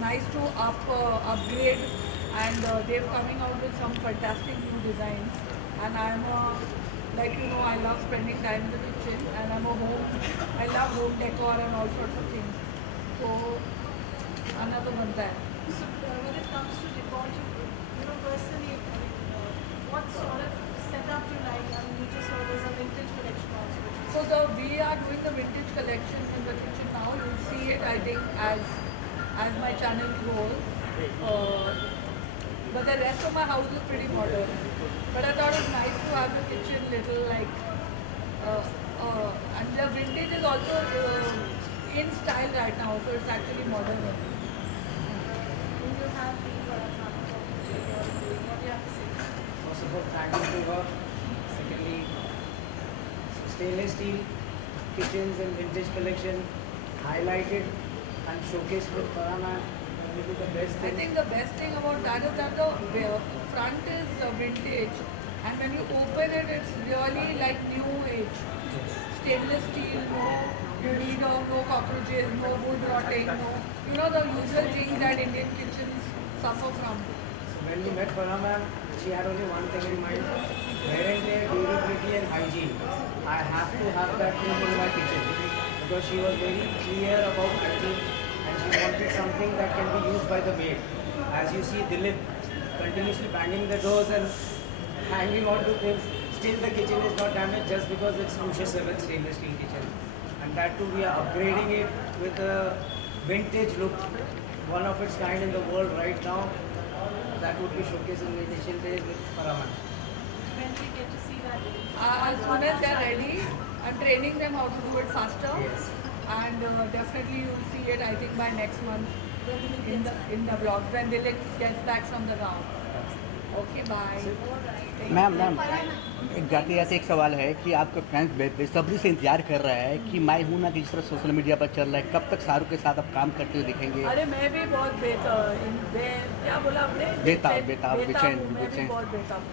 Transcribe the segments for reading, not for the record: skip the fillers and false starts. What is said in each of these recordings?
nice to upgrade, and they're coming out with some fantastic new designs. And I'm like I love spending time in the kitchen, and I love home decor and all sorts of things. So खाना तो बनता है. So when it comes to decor, personally, what sort of setup do you like? I mean, you just saw there's a vintage collection also. So we are doing the vintage collection in the kitchen now. You'll see it, I think, as my channel grows. Uh, but the rest of my house is pretty modern. But I thought it was nice to have the kitchen little like, and the vintage is also in style right now, so it's actually modern. Do you have these what do you have to say? First of all, thank you to her. Secondly, stainless steel kitchens and vintage collection highlighted and showcased with Farana. Maybe the best I thing. think the best thing about that is that the front is vintage, and when you open it, it's really like new age. Stainless steel, no cockroaches, no wood rotting, the usual things that Indian kitchens suffer from. So when we met Farana, she had only one thing in mind: wear and tear, durability, and hygiene. I have to have that thing in my kitchen because she was very clear about hygiene and she wanted something that can be used by the maid. As you see, Dilip continuously banging the doors and hanging on to things. Still, the kitchen is not damaged just because it's Usha 7 stainless steel kitchen. And that too, we are upgrading it with a vintage look, one of its kind in the world right now. That would be showcased in the initial days with Paraman. When do we get to see that? As soon as they're ready, I'm training them how to do it faster. Yes. And definitely you'll see it, I think, by next month in the vlog when Dilip gets back from the ground. Okay, bye. Ma'am एक जाते जाते एक सवाल है कि आपके fans बेसब्री से इंतजार कर रहा है कि मैं हूं ना कि जिस तरह सोशल मीडिया पर चल रहा है, कब तक शाहरुख के साथ आप काम करते हुए दिखेंगे? अरे मैं भी बहुत क्या बोला आपने? बेताब मैं भी बहुत बेताब हूँ.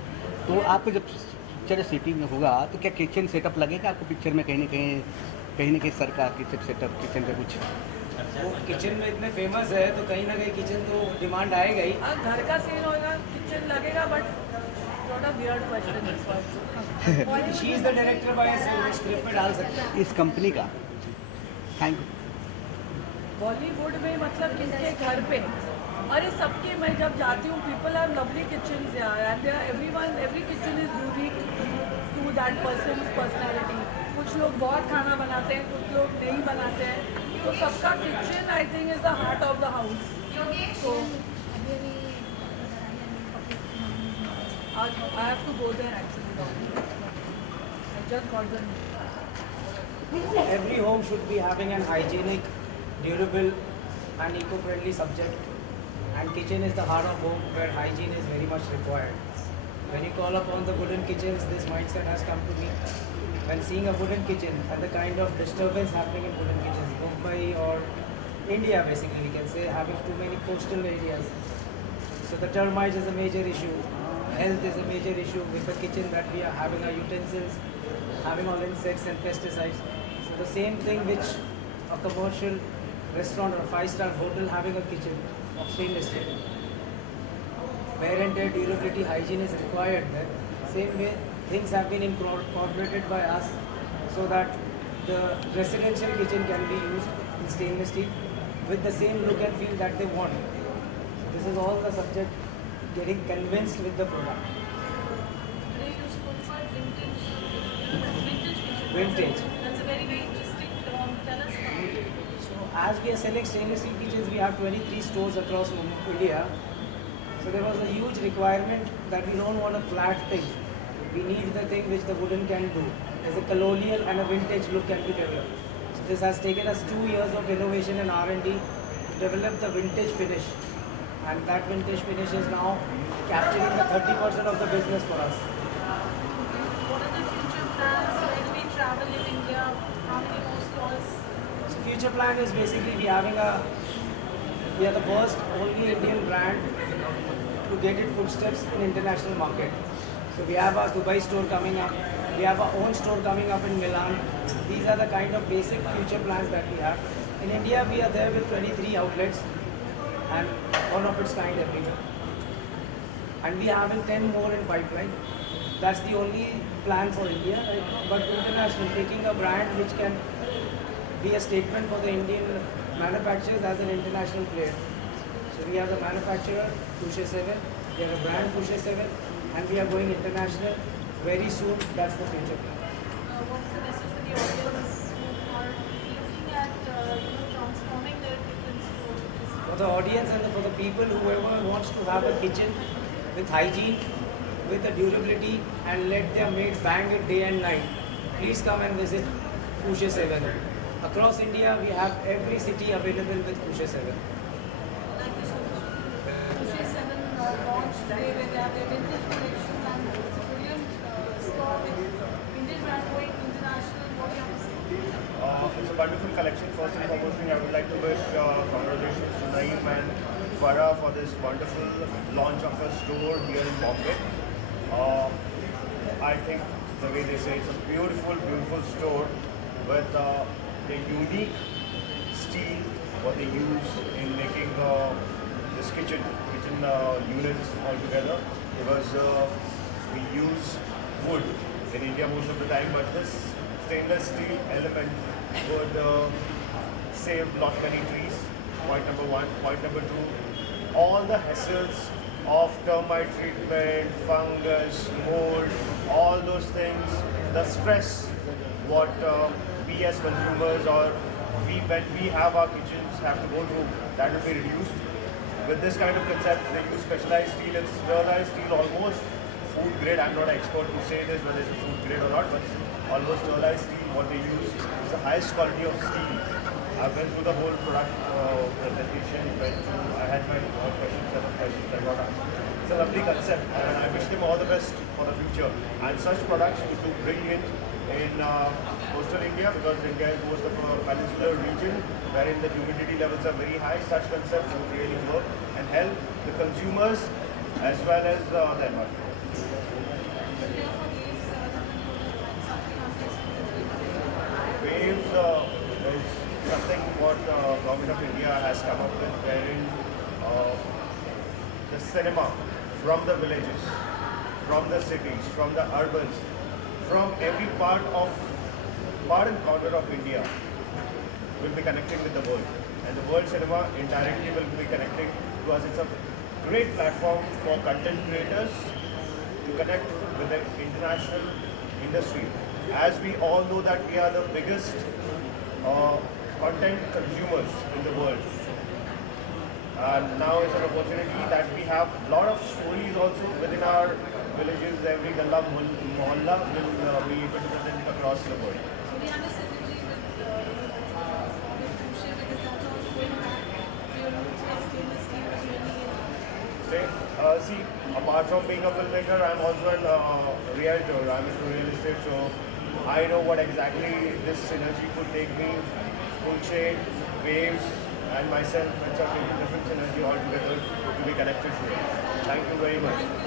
तो आपको जब पिक्चर सिटी में होगा तो क्या किचन सेटअप लगेगा आपको पिक्चर में कहीं ना कहीं सरकार किचन सेटअप किचन का कुछ? वो किचन में इतने फेमस है तो कहीं ना कहीं किचन तो डिमांड आएगा ही. घर का सीन होगा, किचन लगेगा, बट थोड़ा वियर्ड क्वेश्चन है. She is the director by script में डाल सकते हैं. इस कंपनी का थैंक यू. बॉलीवुड में मतलब किसके घर पे, अरे सबके, मैं जब जाती हूँ, people are lovely kitchen and every kitchen is unique to that person's personality. कुछ लोग बहुत खाना बनाते हैं, कुछ लोग नहीं बनाते हैं, तो सबका kitchen I think is the heart of the house. So I have to go there actually. I just got the news. Every home should be having an hygienic, durable and eco-friendly subject, and kitchen is the heart of home where hygiene is very much required. When you call upon the wooden kitchens, this mindset has come to me. When seeing a wooden kitchen and the kind of disturbance happening in wooden kitchens, Mumbai or India basically, we can say, having too many coastal areas. So the termites is a major issue. Health is a major issue with the kitchen that we are having our utensils, having all insects and pesticides. So the same thing which a commercial restaurant or a 5-star hotel having a kitchen of stainless steel. Wear and tear, durability, hygiene is required there. Same way, things have been incorporated by us so that the residential kitchen can be used in stainless steel with the same look and feel that they want. This is all the subject getting convinced with the product. Today you spoke about vintage kitchen. Vintage. That's a very, very interesting term. Tell us about it. So as we are selling stainless steel kitchens, we have 23 stores across India. So there was a huge requirement that we don't want a flat thing. We need the thing which the wooden can do. There's a colonial and a vintage look can be developed. So this has taken us 2 years of innovation and R&D to develop the vintage finish. And that vintage finish is now capturing the 30% of the business for us. What are the future plans? Where do we travel in India? How many more stores? So future plan is basically we are the first only Indian brand to get its footsteps in international market. So we have our Dubai store coming up. We have our own store coming up in Milan. These are the kind of basic future plans that we have. In India, we are there with 23 outlets. and one of its kind everywhere. And we are having 10 more in pipeline. That's the only plan for India right now. But international, taking a brand which can be a statement for the Indian manufacturers as an international player. So we have the manufacturer, Pushe 7, we have a brand Pushe 7, and we are going international very soon. That's the future plan. What's the message for the audience who are looking at transforming their kitchens to For the audience and for the people, whoever wants to have a kitchen with hygiene, with the durability, and let their maid bang it day and night, please come and visit Pushe 7. Across India, we have every city available with Pushe 7. Thank you so much. Pushe 7 launched today where they have their vintage collection and it's a brilliant store with vintage brand going international. What do you have to say? It's a wonderful collection. First and foremost thing, I would like to wish congratulations to Naeem and Farah for this wonderful launch of a store here in Bombay. I think the way they say it's a beautiful, beautiful store with the unique steel what they use in making this kitchen units altogether. Because we use wood in India most of the time, but this stainless steel element would save lot many trees. Point number one. Point number two, all the hassles of termite treatment, fungus, mold, all those things, the stress what we as consumers or when we have our kitchens have to go through, that will be reduced. With this kind of concept, they use specialized steel and sterilized steel, almost food grade. I'm not an expert to say this whether it's food grade or not, but almost sterilized steel what they use is the highest quality of steel. I went through the whole product presentation, I had my questions, set of questions I got asked. It's a lovely concept and I wish them all the best for the future. And such products would do brilliant in coastal India because India is most of a peninsular region wherein the humidity levels are very high. Such concepts would really work and help the consumers as well as the environment. Waves is something what Government of India has come up with, wherein the cinema from the villages, from the cities, from the urbans, from every part and corner of India will be connecting with the world. And the world cinema indirectly will be connecting to us. It's a great platform for content creators to connect with the international industry. As we all know that we are the biggest content consumers in the world. And now is an opportunity that we have a lot of stories also within our villages. Every galla mohalla will be able to present it across the world. So we have a synergy with Pushe because that's also going back to your roots where stainless steel was really See, apart from being a filmmaker, I'm also a realtor. I'm into real estate, so I know what exactly this synergy could take me. Full chain, waves, and myself, it's a different synergy altogether to be connected to. Thank you very much.